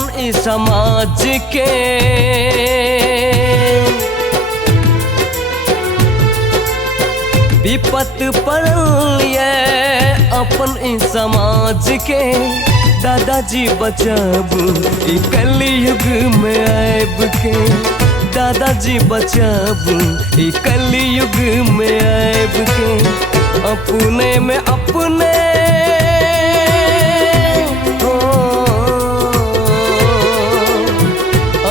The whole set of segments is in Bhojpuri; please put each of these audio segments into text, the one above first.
अपन ई समाज के विपत पड़ल ये अपन ई समाज के। दादाजी बचाबू ई कलयुग में आयब के। दादाजी बचाबू ई कलयुग में आयब के। अपने में अपने हो,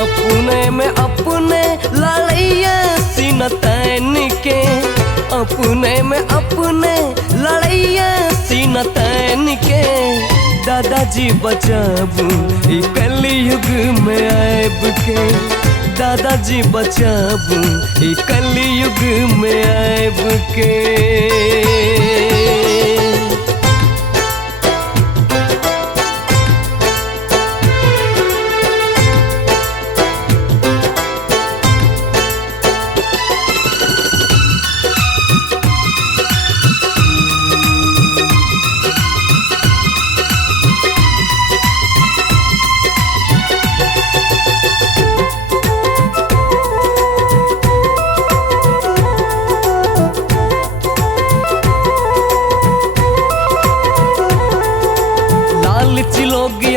अपने में अपने लड़ैया सीना तैन के। अपने में अपने लड़ैया सीना तैन के। दादाजी बचाबू ई कलयुग में आयब के। दादाजी बचाबू ई कलयुग में आयब के।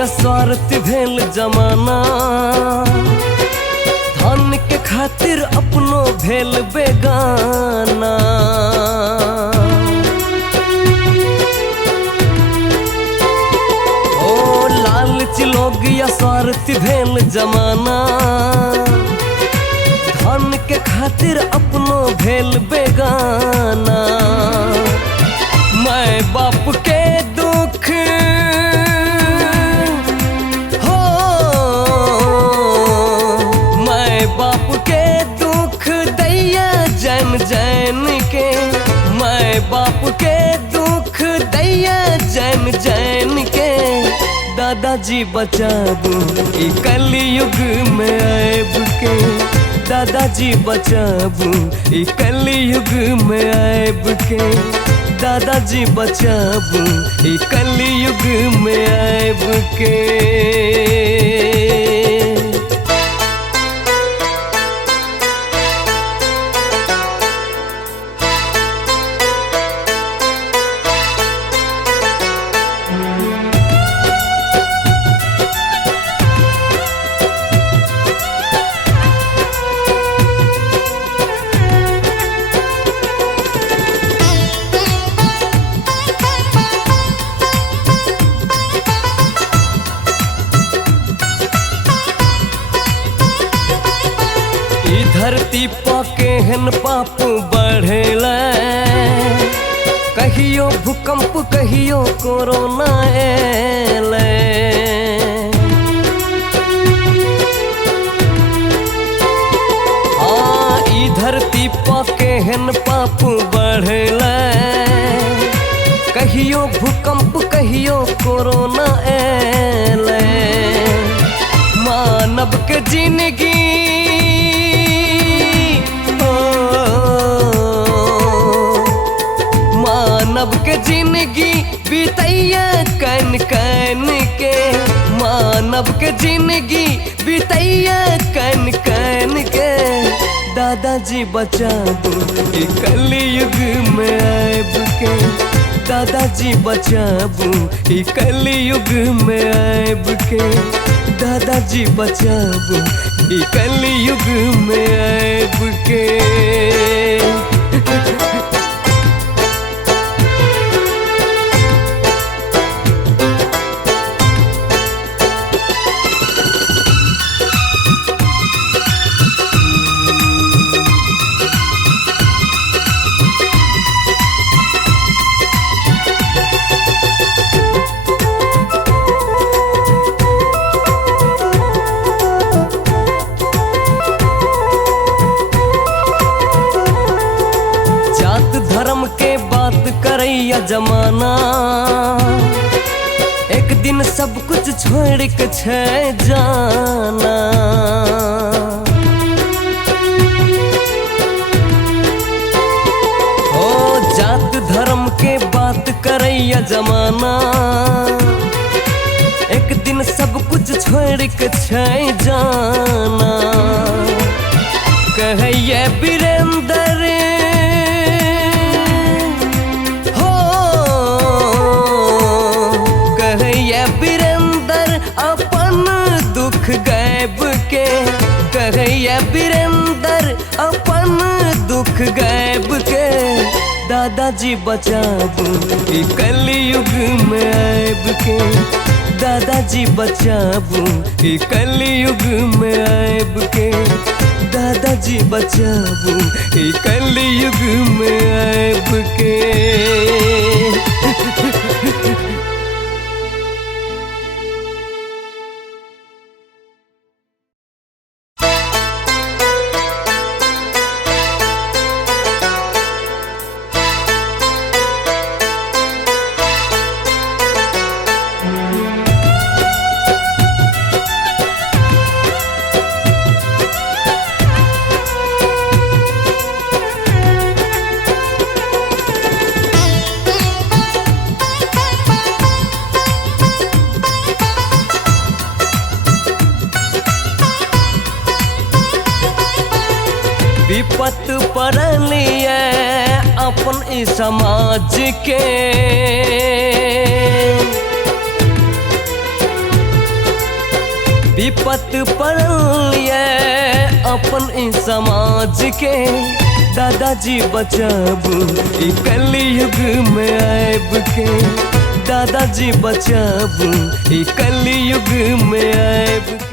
स्वार्थ भेल जमाना, धन के खातिर अपनो भेल बेगाना। ओ लालच लोग या स्वार्थ भेल जमाना, धन के खातिर अपनो भेल बेगाना। माय बाप के दुख बाप के दुख दैया जन जन के। माय बाप के दुख दैया जन जन के। दादाजी बचाबू ई कलयुग में आयब के। दादाजी बचाबू ई कलयुग में आयब के। दादाजी बचाबू ई कलयुग में आयब के। धरती पाके हन पाप बढ़ेला, कहियो भूकंप कहियो कोरोना एले। हाँ ई धरती पाके हन पाप बढ़ेला, कहियो भूकंप कहियो कोरोना एले। मानव के जिंदगी के जिंदगी बीतैया कन कन के। मानव के जिंदगी बीतैया कन कन के। दादाजी बचाबू ई कलयुग में आयब के। दादाजी बचाबू ई कलयुग में आयब के। दादाजी बचाबू ई कलयुग में आयब के। धर्म के बात करैया जमाना, एक दिन सब कुछ छोड़ के छै जाना। ओ जात धर्म के बात करैया जमाना, एक दिन सब कुछ छोड़ के छै जाना। कहिए वीरेंद्र हो, कहिए वीरेंद्र अपन दुख गायब के, कहिए वीरेंद्र अपन दुख गायब के। दादाजी बचाबू ई कलयुग में आयब के, दादाजी बचाबू ई कलयुग में आयब के, दादाजी बचाबू ई कलयुग में आयब के। विपत पड़लिए अपन ई समाज के, विपत पड़लिए अपन ई समाज के। दादाजी बचाबू ई कलयुग में आयब के, दादाजी बचाबू ई कलयुग में आयब के।